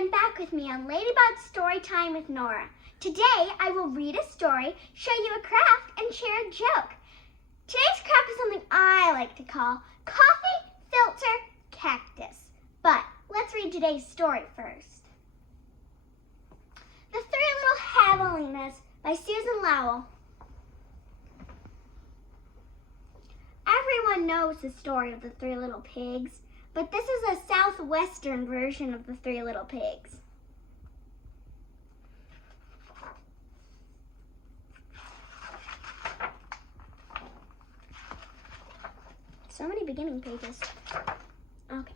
again back with me on Ladybug Storytime with Norah. Today I will read a story, show you a craft, and share a joke. Today's craft is something I like to call coffee filter cactus. But let's read today's story first. The Three Little Javelinas by Susan Lowell. Everyone knows the story of the three little pigs, but this is a southwestern version of the Three Little Pigs. So many beginning pages. Okay.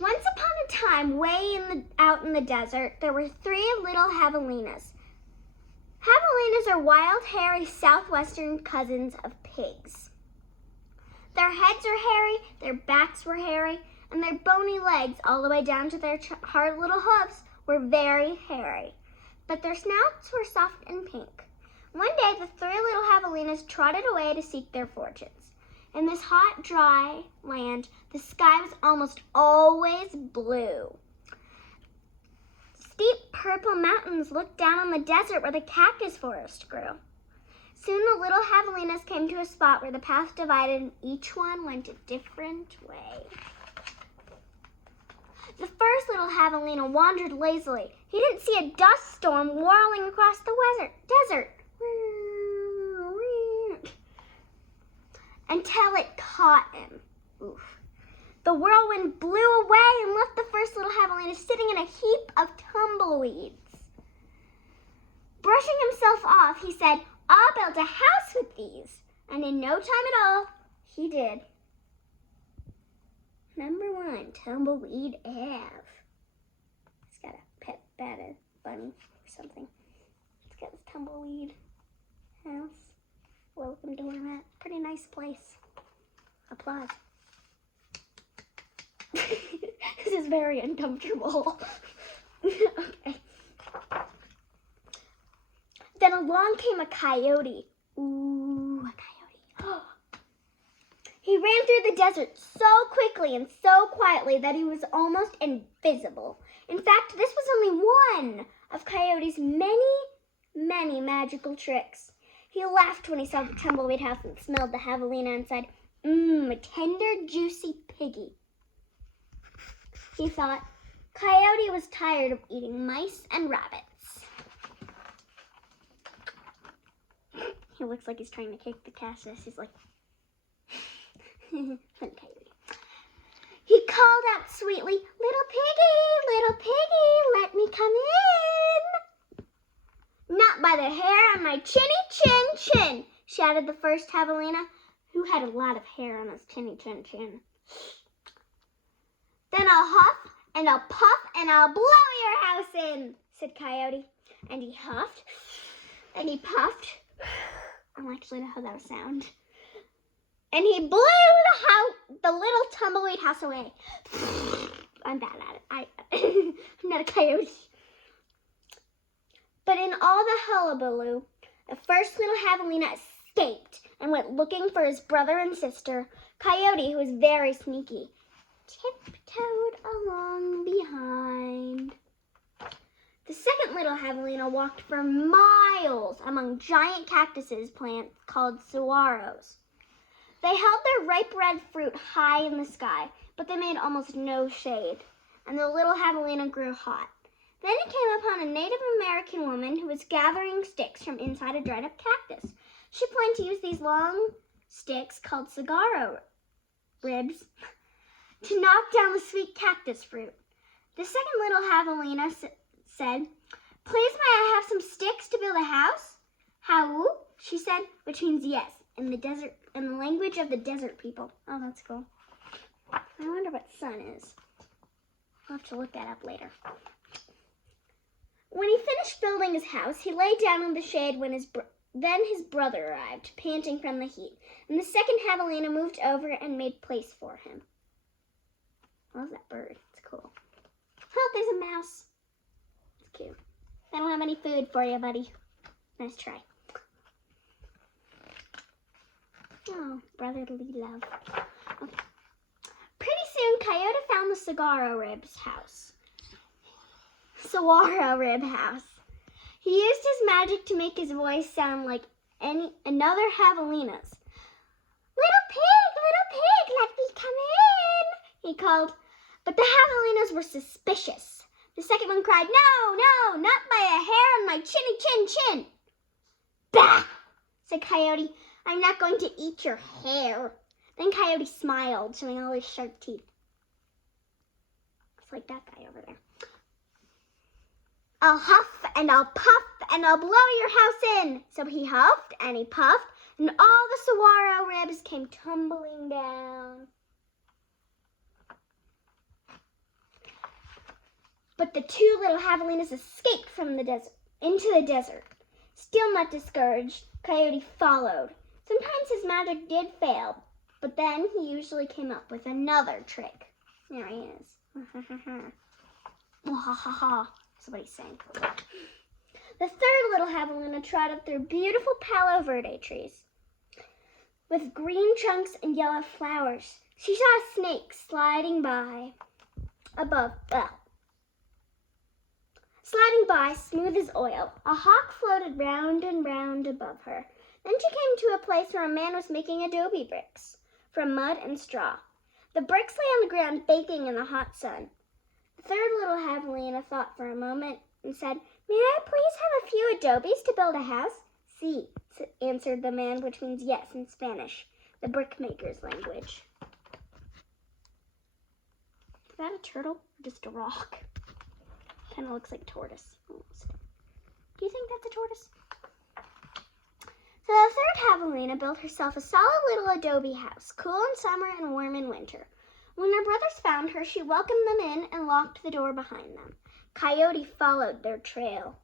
Once upon a time, out in the desert, there were three little javelinas. Javelinas are wild, hairy, southwestern cousins of pigs. Their heads are hairy, their backs were hairy, and their bony legs, all the way down to their hard little hoofs, were very hairy. But their snouts were soft and pink. One day, the three little javelinas trotted away to seek their fortunes. In this hot, dry land, the sky was almost always blue. Steep purple mountains looked down on the desert where the cactus forest grew. Soon the little javelinas came to a spot where the path divided and each one went a different way. The first little javelina wandered lazily. He didn't see a dust storm whirling across the desert until it caught him. Oof. The whirlwind blew away and left the first little javelina sitting in a heap of tumbleweeds. Brushing himself off, he said, "I'll build a house with these." And in no time at all, he did. Number 1, Tumbleweed Ave. He's got a pet batted bunny or something. It's got this tumbleweed house. Welcome, doormat. Pretty nice place. Applause. This is very uncomfortable. Okay. Then along came a coyote. Ooh, a coyote. He ran through the desert so quickly and so quietly that he was almost invisible. In fact, this was only one of Coyote's many magical tricks. He laughed when he saw the tumbleweed house and smelled the javelina and said, a tender, juicy piggy. He thought, Coyote was tired of eating mice and rabbits. He looks like he's trying to kick the cactus. He's like, Coyote. He called out sweetly, little piggy, let me come in. Not by the hair on my chinny chin, shouted the first javelina, who had a lot of hair on his chinny chin. Then I'll huff and I'll puff and I'll blow your house in, said Coyote. And he huffed and he puffed. I don't actually know how that would sound. And he blew the little tumbleweed house away. I'm bad at it. I'm not a coyote. But in all the hullabaloo, the first little javelina escaped and went looking for his brother and sister. Coyote, who was very sneaky, tiptoed along behind. The second little javelina walked for miles among giant cactuses plants called saguaros. They held their ripe red fruit high in the sky, but they made almost no shade, and the little javelina grew hot. Then he came upon a Native American woman who was gathering sticks from inside a dried-up cactus. She planned to use these long sticks, called saguaro ribs, to knock down the sweet cactus fruit. The second little javelina said, "Please may I have some sticks to build a house?" "How?" she said, which means yes, in the language of the desert people. Oh, that's cool. I wonder what sun is. I'll have to look that up later. When he finished building his house, he lay down in the shade when then his brother arrived, panting from the heat, and the second javelina moved over and made place for him. I love that bird. It's cool. Oh, there's a mouse. It's cute. I don't have any food for you, buddy. Nice try. Oh, brotherly love. Okay. Pretty soon, Coyote found the saguaro ribs house. saguaro rib house. He used his magic to make his voice sound like another javelina's. Little pig, let me come in, he called. But the javelinas were suspicious. The second one cried, no, not by a hair on my chin. Bah, said Coyote, I'm not going to eat your hair. Then Coyote smiled, showing all his sharp teeth. It's like that guy over there. I'll huff and I'll puff and I'll blow your house in. So he huffed and he puffed, and all the saguaro ribs came tumbling down. But the two little javelinas escaped from the desert into the desert. Still not discouraged, Coyote followed. Sometimes his magic did fail, but then he usually came up with another trick. There he is. That's what he's saying. The third little javelina trotted through beautiful Palo Verde trees with green trunks and yellow flowers. She saw a snake sliding by smooth as oil. A hawk floated round and round above her. Then she came to a place where a man was making adobe bricks from mud and straw. The bricks lay on the ground baking in the hot sun. The third little javelina thought for a moment and said, May I please have a few adobes to build a house? Sí, answered the man, which means yes in Spanish, the brickmaker's language. Is that a turtle or just a rock? Kind of looks like tortoise. Almost. Do you think that's a tortoise? So the third javelina built herself a solid little adobe house, cool in summer and warm in winter. When her brothers found her, she welcomed them in and locked the door behind them. Coyote followed their trail.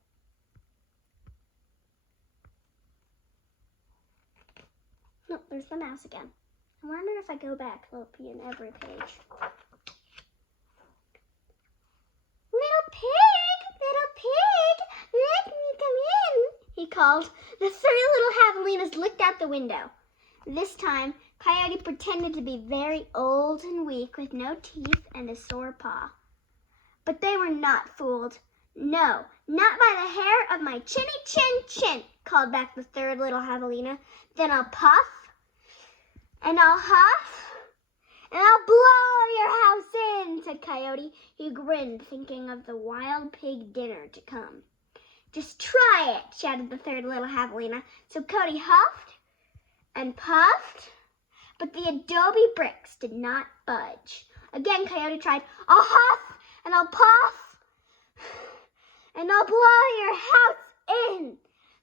Oh, there's the mouse again. I wonder if I go back, it'll be in every page. Little pig, let me come in, he called. The three little javelinas looked out the window. This time, Coyote pretended to be very old and weak with no teeth and a sore paw. But they were not fooled. No, not by the hair of my chin, called back the third little javelina. Then I'll puff, and I'll huff, and I'll blow your house in, said Coyote. He grinned, thinking of the wild pig dinner to come. Just try it, shouted the third little javelina. So Coyote huffed and puffed, but the adobe bricks did not budge. Again, Coyote tried, I'll huff and I'll puff and I'll blow your house in.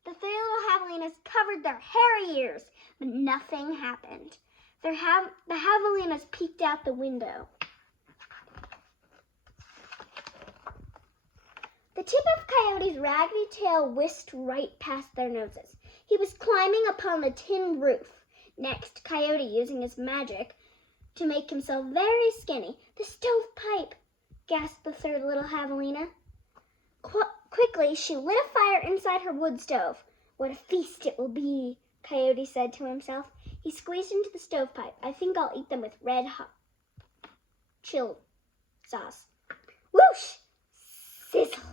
The three little javelinas covered their hairy ears, but nothing happened. The javelinas peeked out the window. The tip of Coyote's raggedy tail whisked right past their noses. He was climbing upon the tin roof. Next, Coyote, using his magic to make himself very skinny. The stovepipe, gasped the third little javelina. Quickly, she lit a fire inside her wood stove. What a feast it will be, Coyote said to himself. He squeezed into the stovepipe. I think I'll eat them with red hot chili sauce. Whoosh! Sizzle!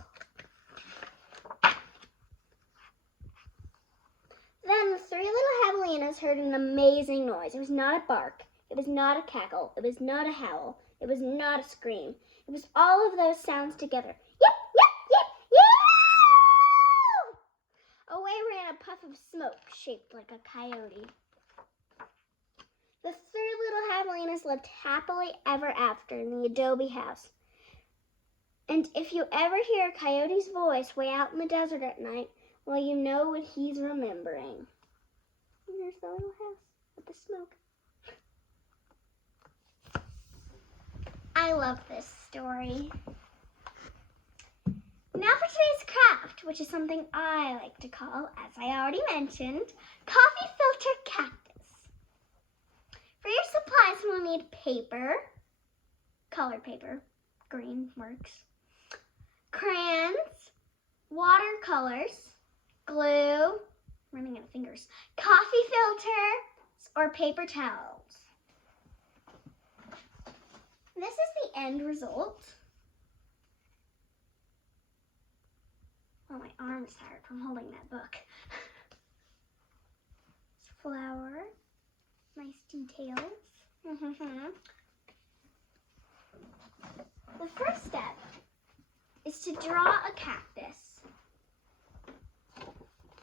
Then the three little javelinas heard an amazing noise. It was not a bark. It was not a cackle. It was not a howl. It was not a scream. It was all of those sounds together. Yip, yip, yip, yip! Away ran a puff of smoke shaped like a coyote. The three little javelinas lived happily ever after in the adobe house. And if you ever hear Coyote's voice way out in the desert at night, well, you know what he's remembering. And there's the little house with the smoke. I love this story. Now for today's craft, which is something I like to call, as I already mentioned, coffee filter cactus. For your supplies, we'll need paper, colored paper, green works, crayons, watercolors, glue, running out of fingers, coffee filters, or paper towels. This is the end result. Oh, my arm's tired from holding that book. Flower. Nice details. The first step is to draw a cactus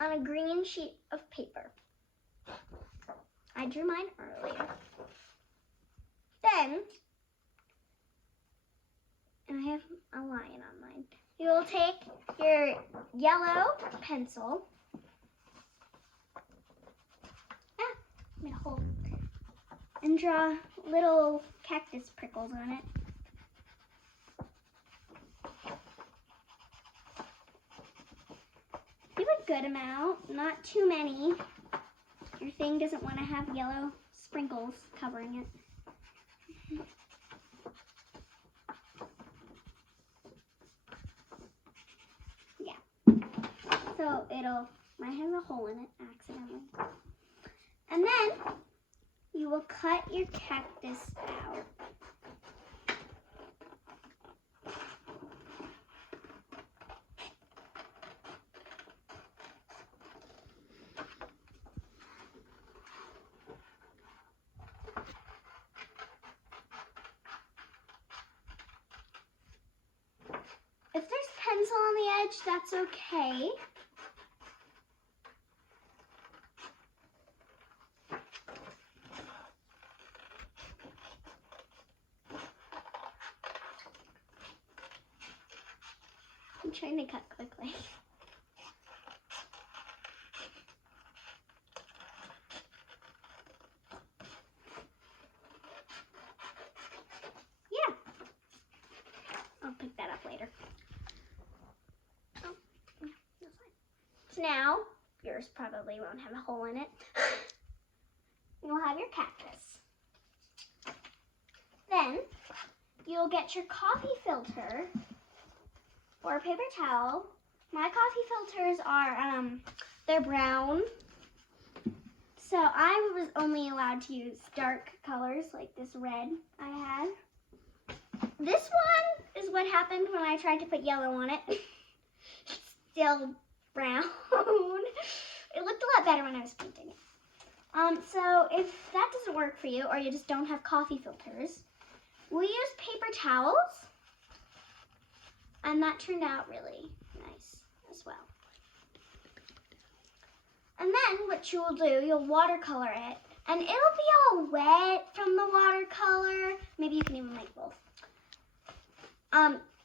on a green sheet of paper. I drew mine earlier. Then, and I have a lion on mine. You will take your yellow pencil. Made a hole. And draw little cactus prickles on it. Give a good amount, not too many. Your thing doesn't want to have yellow sprinkles covering it. Yeah. So mine has a hole in it accidentally. And then you will cut your cactus out. If there's pencil on the edge, that's okay. I'm trying to cut quickly. Yeah. I'll pick that up later. Oh, that's fine. So now, yours probably won't have a hole in it. You'll have your cactus. Then, you'll get your coffee filter or a paper towel. My coffee filters are, they're brown. So I was only allowed to use dark colors like this red I had. This one is what happened when I tried to put yellow on it. It's still brown. It looked a lot better when I was painting it. So if that doesn't work for you, or you just don't have coffee filters, we use paper towels. And that turned out really nice as well. And then what you will do, you'll watercolor it. And it'll be all wet from the watercolor. Maybe you can even make both.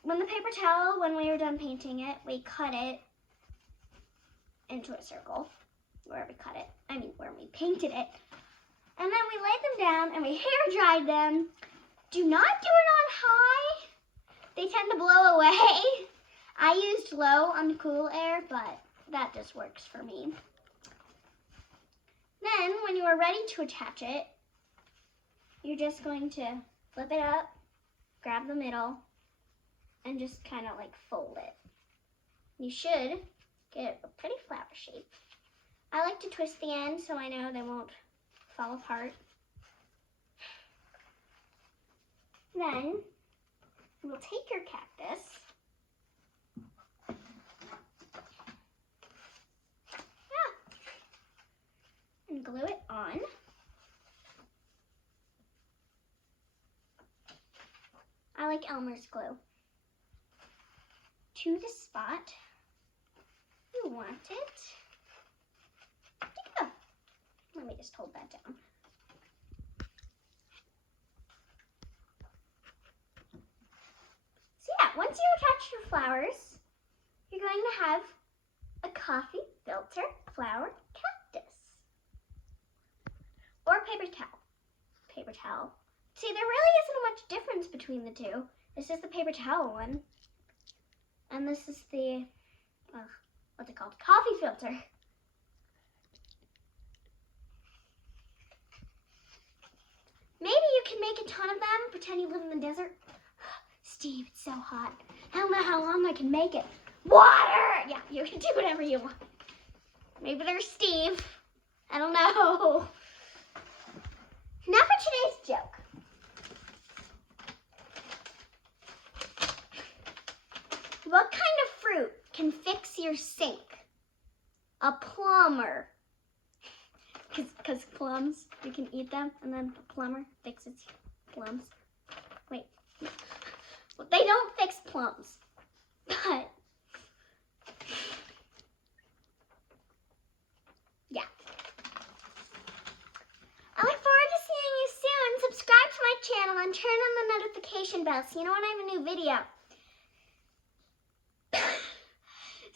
When the paper towel, when we were done painting it, we cut it into a circle. Where we cut it. I mean, where we painted it. And then we laid them down and we hair dried them. Do not do it on high. They tend to blow away. I used low on cool air, but that just works for me. Then, when you are ready to attach it, you're just going to flip it up, grab the middle, and just kind of like fold it. You should get a pretty flower shape. I like to twist the end so I know they won't fall apart. Then, we'll take your cactus and glue it on. I like Elmer's glue. To the spot you want it. Oh, let me just hold that down. So yeah, once you attach your flowers, you're going to have a coffee filter flower cactus. Or paper towel. Paper towel. See, there really isn't much difference between the two. This is the paper towel one. And this is the, what's it called? Coffee filter. Maybe you can make a ton of them, pretend you live in the desert. Steve, it's so hot. I don't know how long I can make it. Water! Yeah, you can do whatever you want. Maybe there's Steve. I don't know. Now for today's joke. What kind of fruit can fix your sink. A plumber. Because plums, you can eat them, and then a plumber fixes plums. Wait. Well, they don't fix plums, but yeah. I look forward to seeing you soon. Subscribe to my channel and turn on the notification bell so you know when I have a new video.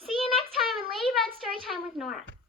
See you next time in Ladybug Storytime with Norah.